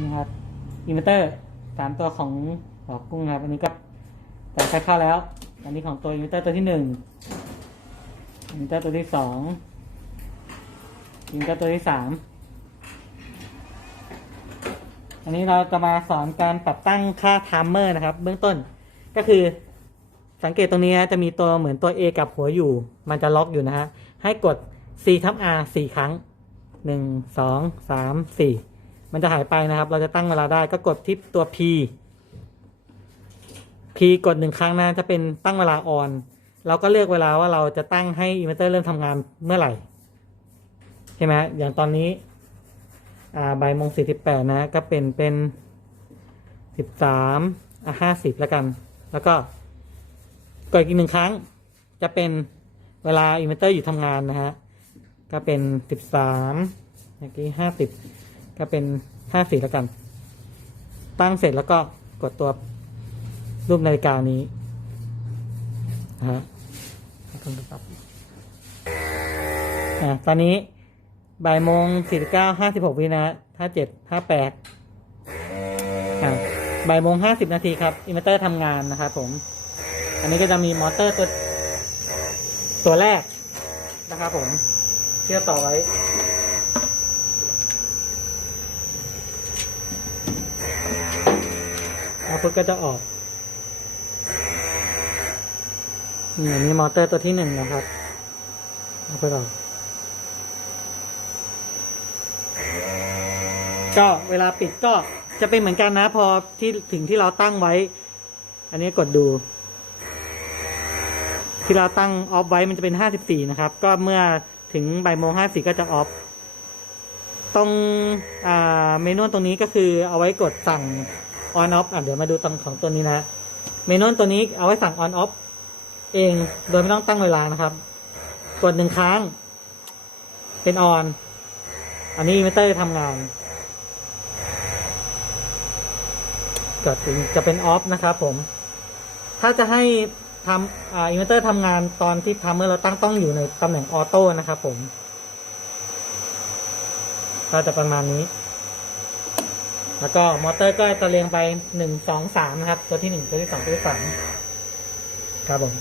นี่ครับอินเวอร์เตอร์สามตัวของหอกุ้งนะครับอันนี้ก็แต่ใช้เข้าแล้ว อันนี้ของตัวอินเวอร์เตอร์ตัวที่หนึ่งอินเวอร์เตอร์ตัวที่สองอินเวอร์เตอร์ตัวที่สามอันนี้เราจะมาสอนการปรับตั้งค่าไทม์เมอร์นะครับ เบื้องต้นก็คือสังเกตตรงนี้นะจะมีตัวเหมือนตัว A กับหัวอยู่ มันจะล็อกอยู่นะฮะ ให้กด C ทับ R สี่ครั้งหนึ่งสองสา มันจะหายไปนะครับ เราจะตั้งเวลาได้ก็กดที่ตัว P P กดหนึ่งครั้งนะจะเป็นตั้งเวลาออนเราก็เลือกเวลาว่าเราจะตั้งให้อินเวอร์เตอร์เริ่มทำงานเมื่อไหร่ ใช่ไหมอย่างตอนนี้บ่ายโมงสี่สิบแปดนะ ก็เป็นเป็นสิบสามห้าสิบแล้วกัน แล้วก็กดอีกหนึ่งครั้ง จะเป็นเวลาอินเวอร์เตอร์อยู่ทำงานนะฮะ ก็เป็นสิบสามเมื่อกี้ห้าสิบ ก็เป็นห้าสิบแล้วกัน ตั้งเสร็จแล้วก็กดตัวรูปนาฬิกานี้นะฮะแล้วก็ปรับอ่าตอนนี้บ่ายโมงสี่สิบเก้าห้าสิบหกวินะห้าเจ็ดห้าแปดบ่ายโมงห้าสิบนาทีครับอินเวอร์เตอร์ทำงานนะครับผม อันนี้ก็จะมีมอเตอร์ตัวตัวแรกนะครับผมเชื่อต่อไว้ พุทก็จะออกนี่อันนี้มอเตอร์ตัวที่หนึ่งนะครับเอาพุทออกก็เวลาปิดก็จะเป็นเหมือนกันนะพอที่ถึงที่เราตั้งไว้ อันนี้กดดู ที่เราตั้งออฟไว้มันจะเป็น54นะครับ ก็เมื่อถึงบ่ายโมง54ก็จะออฟตรงเมนูตรงนี้ก็คือเอาไว้กดสั่ง on off อะเดี๋ยวมาดูตรงของตัวนี้นะเมนูตัวนี้เอาไว้สั่ง on off เองโดยไม่ต้องตั้งเวลานะครับ กดหนึ่งครั้ง เป็น on อันนี้อิเตอร์ทำงาน กดจะเป็น off นะครับผม ถ้าจะให้ทำอ่าอินเวอร์เตอร์ทำงานตอนที่ทำเมื่อเราตั้งต้องอยู่ในตำแหน่งออโต้นะครับผม ก็จะประมาณนี้ แล้วก็มอเตอร์ก็จะเรียงไปหนึ่งสองสามนะครับ ตัวที่หนึ่งตัวที่สองตัวที่สามครับผม